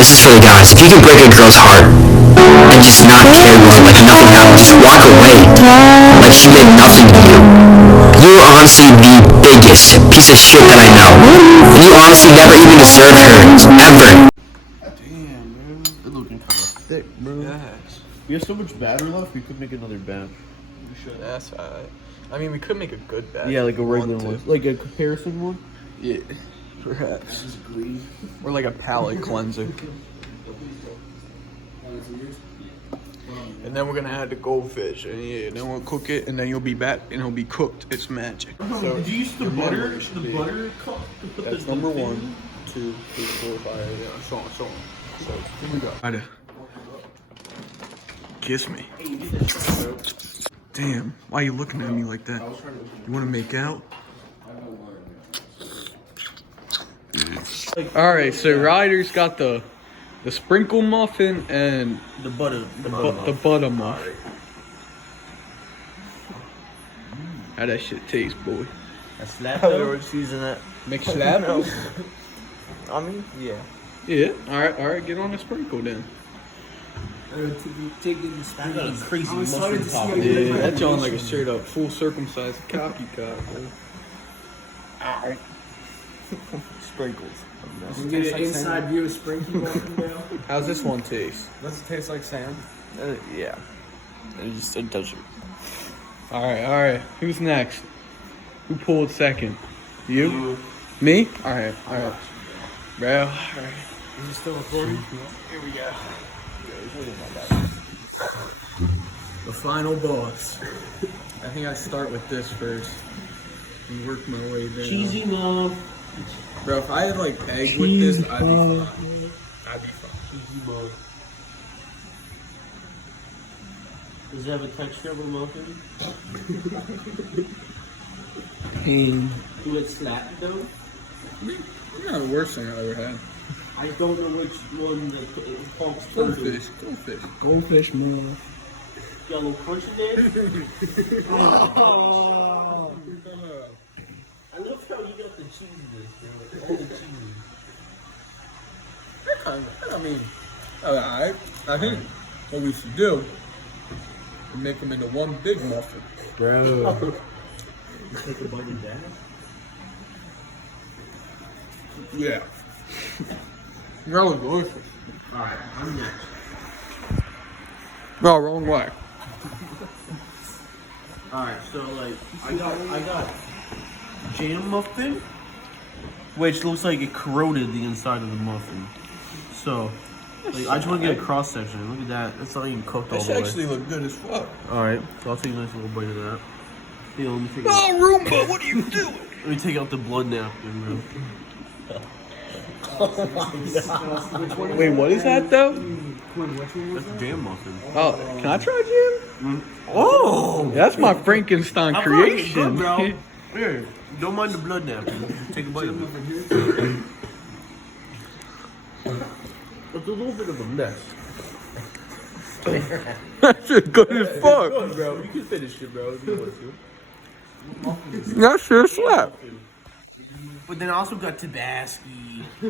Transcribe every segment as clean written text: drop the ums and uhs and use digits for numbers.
this is for the guys. If you can break a girl's heart and just not carry on like nothing happened, just walk away like she meant nothing to you. You are honestly the biggest piece of shit that I know. And you honestly never even deserved her, ever. Damn, man. They're looking kind of thick, bro. Yes. We have so much batter left, we could make another batch. We should. That's alright. I mean, we could make a good batch. Yeah, like a regular one. Like a comparison one? Yeah. Perhaps. Or like a palate cleanser. And then we're gonna add the goldfish, and yeah, then we'll cook it, and then you'll be back, and it'll be cooked. It's magic. So, did you use the butter? The butter cup to put that's the number thing 1, 2, 3, 4, 5, yeah, so on, so on. So here we go. Try kiss me. Damn, why are you looking at me like that? You want to make out? All right, so Ryder's got the sprinkle muffin and the butter muffin. How that shit taste, boy? A slap though? Using that. Make slap? I mean, yeah. Yeah. All right. Get on the sprinkle then. I got a crazy mushroom top. Yeah, that's on like a straight up full circumcised cocky cock, bro. Ow. Sprinkles. Get an inside view of sprinkle muffin now. How's this one taste? Does it taste like sand? Yeah. It just a touch. All right. Who's next? Who pulled second? You? Me? All right. Bro. All right. Is it still recording? Here we go. The final boss. I think I start with this first and work my way down. Cheesy love. Bro, if I had like egg with this, I'd be fine. Cheesy love. Does it have a texture of a muffin? Do it slap though? Not the worst thing I ever had. I don't know which one the folks Goldfish, man. Got a little crunch in there? Oh. I love how you got the cheese in this, bro. All the cheese. I mean, alright. I think what we should do is make them into one big muffin. Bro. You take a bite of that? Yeah. That was delicious. Alright, I'm next. No, wrong way. Alright, so like I got jam muffin, which looks like it corroded the inside of the muffin. So like, I just want to get a cross section. Look at that. It's not even cooked all the way. This actually look good as fuck. Alright, so I'll take a nice little bite of that. Here, let me take Roomba, what are you doing? Let me take out the blood napkin, bro. Wait, what is that though? That's jam muffin. Oh, can I try jam? Oh! That's my Frankenstein creation. Good, bro. Here, don't mind the blood napkin. Take a bite of it. It's a little bit of a mess. That shit good as fuck. Good, bro. You can finish it, bro, if you want to. That shit slap. But then I also got Tabasco. A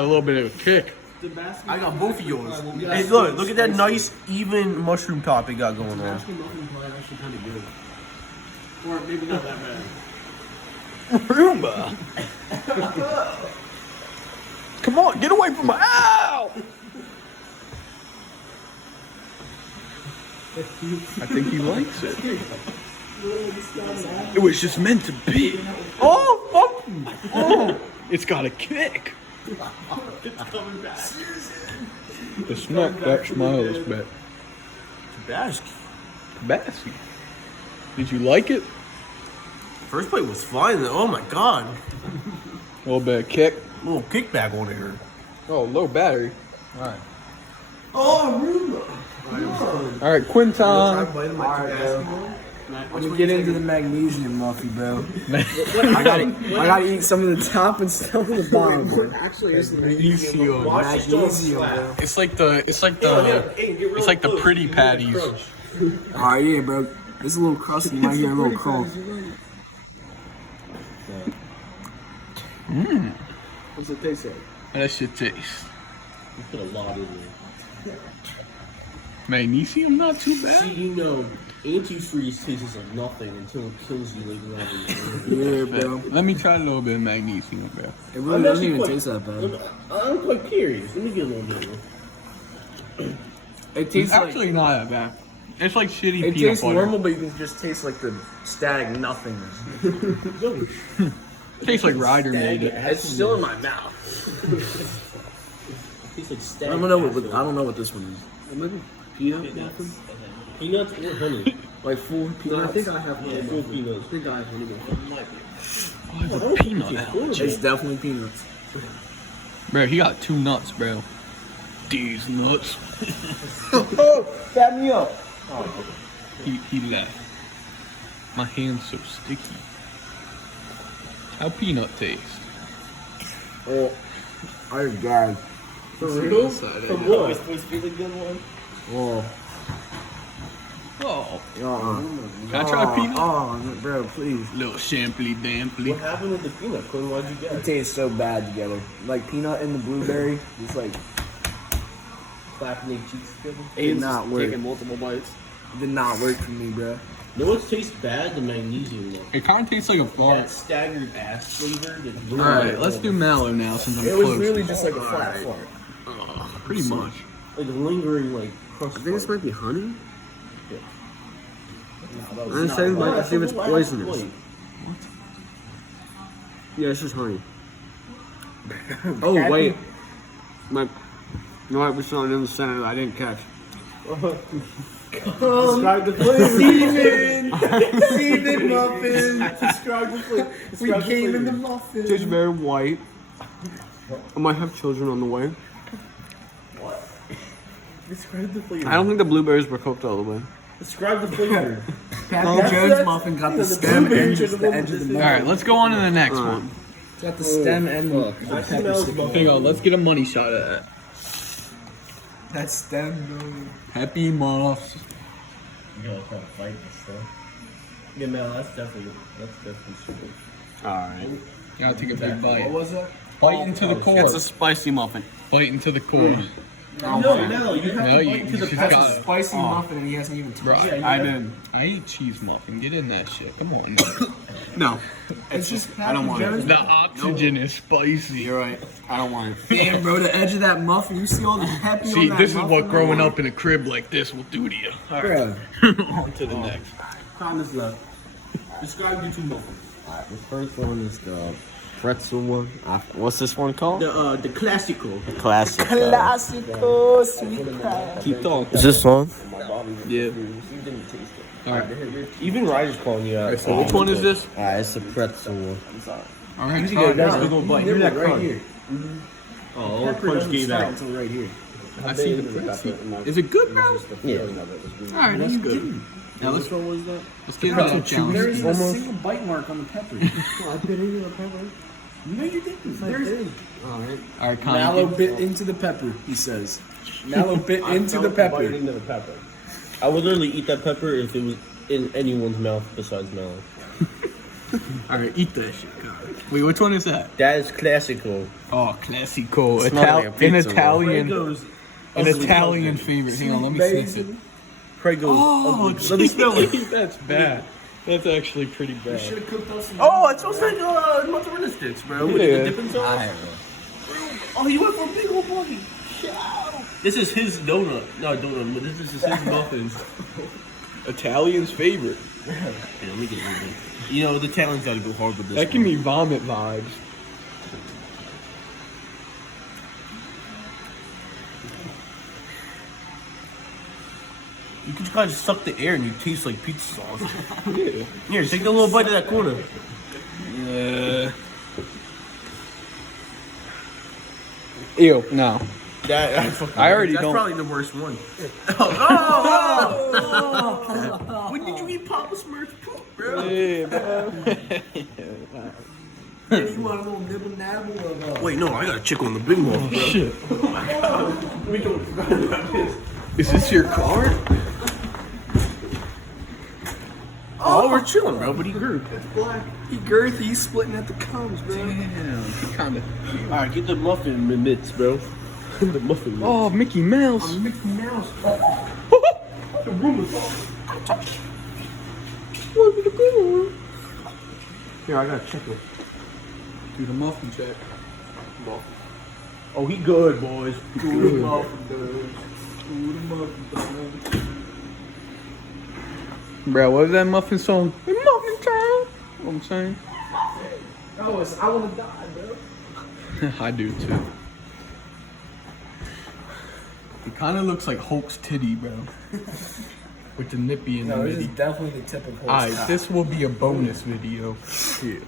little bit of a kick. I got both of yours. Hey, look at that nice, even mushroom top it got going on. Actually kind of good. Or maybe not that bad. Roomba. Come on, get away from my ow! I think he likes it. It was just meant to be. Oh! It's got a kick. It's coming back. The smack that smile is back. Tabasco. Did you like it? First plate was fine. Oh my god. A little bit of kick. A little kickback on here. Oh, low battery. Alright. Oh, Alright, Quinton. Let me get into the magnesium muffin, bro. I gotta eat some of the top and some of the bottom, bro. Actually, it's magnesium. Magnesium, bro. It's like the pretty patties. Alright, yeah, bro. It's a little crusty. You might hear a little croak. Mmm. What's it taste like? That shit tastes You put a lot in there. Magnesium, not too bad. See, you know, antifreeze tastes like nothing until it kills you later on. Yeah, bro. Let me try a little bit of magnesium, bro. It really doesn't even taste that bad. I'm quite curious. Let me get a little bit. It It's tastes like actually not that bad. It's like shitty it peanut tastes butter. normal, but you can just taste like the static nothingness. Tastes like Ryder made it. It's still in my mouth. Tastes like I static. don't know what this one is. Maybe peanut muffin? Peanuts or honey? Like full peanuts? I think I have honey. Full peanuts. I think I have honey. Oh, it's a peanut allergy. It's definitely peanuts. Bro, he got 2 nuts, bro. These nuts. Fat me up. He left. My hand's so sticky. How peanut taste? Oh, I gagged. For real? From what? Was supposed to be the good one? Oh, Oh, uh-uh. can I try peanut? Oh, bro, please. Little shamply damply. What happened with the peanut? Quinn, why'd you get It it? tastes so bad together. Like peanut and the blueberry, it's like Clapping their cheeks together? did not work. Taking multiple bites. Did not work for me, bro. You know what tastes bad? The magnesium one. It kind of tastes like a That fart. staggered ass flavor. Alright, let's do mallow now since I'm It was close. really just like a flat fart. Pretty much. Like lingering, like crust. might be honey. I'm saying, like, I see if it's poisonous. Yeah, it's just honey. Oh wait, my wife was showing in the center that I didn't catch. Describe the flavor. Semen muffin. Describe the flavor. We came in the muffin. It's very white. I might have children on the way. Describe the flavor. I don't think the blueberries were cooked all the way. Describe the flavor. Paul Jones muffin got the stem and just the edge of the muffin. Alright, let's go on to the next one. It's got the stem and the pepper sticking. Hang on, let's get a money shot at that. That stem, bro. Happy Muffs. You gotta try to fight this stuff. Yeah, man, that's definitely stupid. Alright. Gotta take a big bite. was that? Bite into the core. It's a spicy muffin. Bite into the core. No, you have No, to you bite into the just pepper. got it. Spicy muffin and he hasn't even Bro, touched Yeah, it. you have- I eat cheese muffin. Get in that shit. Come on. No. It's just, I don't want it. The oxygen is spicy. You're right. I don't want it. Damn, bro, the edge of that muffin. You see all the peppy on See, that this is muffin? what growing up in a crib like this will do to you. Alright, Bro. on to the next. Time is left. Describe your two muffins. Alright, the first one is the pretzel one. What's this one called? The classical. Classic. Classico sweet crab. Keep talking. Is this one? Yeah. Alright. Even Ryder's calling you out. So which one is this? Alright, it's the pretzel one. Alright, Big try it. old bite. Give me that crunch. Oh, crunch gave out. Until right here. I see the pretzel. Is it good, bro? Yeah. Alright, that's good. Now let's Which one was that? let's get into the There challenge. isn't a single bite mark on the pepper. I bit into the pepper. No, you didn't. There's Alright, mallow Connie. bit into the pepper, he says. Mallow bit into the Bite pepper. into the pepper. I would literally eat that pepper if it was in anyone's mouth besides Mallow. Alright, eat that shit, God. Wait, which one is that? That is classical. Oh, classico. Smells like a An pizza Italian. Prego An Italian favorite. Hang on, let me sniff it. Prego's Oh, let me smell it. That's bad. That's actually pretty bad. Should have cooked us some. Oh, it smells like mozzarella sticks, bro. With Yeah. the dipping sauce. Oh, you went for a big old buggy. This is his donut. No, donut. But this is his muffins. Italian's favorite. Yeah, let me get a little bit. You know, the Italians gotta go hard with this. That give me vomit vibes. You can kind of suck the air and you taste like pizza sauce. Yeah. Here, take a little bite of that corner. Ew, no. I already that's don't- probably the worst one. When did you eat Papa Smurf's poop, bro? Yeah, bro. You want a little nibble nabble of Wait, no, I got a chick on the big one, bro. Shit. We don't forget about this. Is this your card? Oh, we're chilling, bro, but he grew. He girthy, he's splitting at the cones, bro. Damn, kind of. Alright, get the muffin mitts, bro. the muffin. Oh, Mickey Mouse. Mickey Mouse. The room is off. Here, I gotta check it. Do the muffin check. Oh, he good, boys. Good. Bro, what is that muffin song? It's muffin time. What I'm saying? Oh, I wanna die, bro. I do too. It kind of looks like Hulk's titty, bro. With the nippy in the No, this middle. is definitely the tip of Hulk's Alright, cock. this will be a bonus video. Yeah.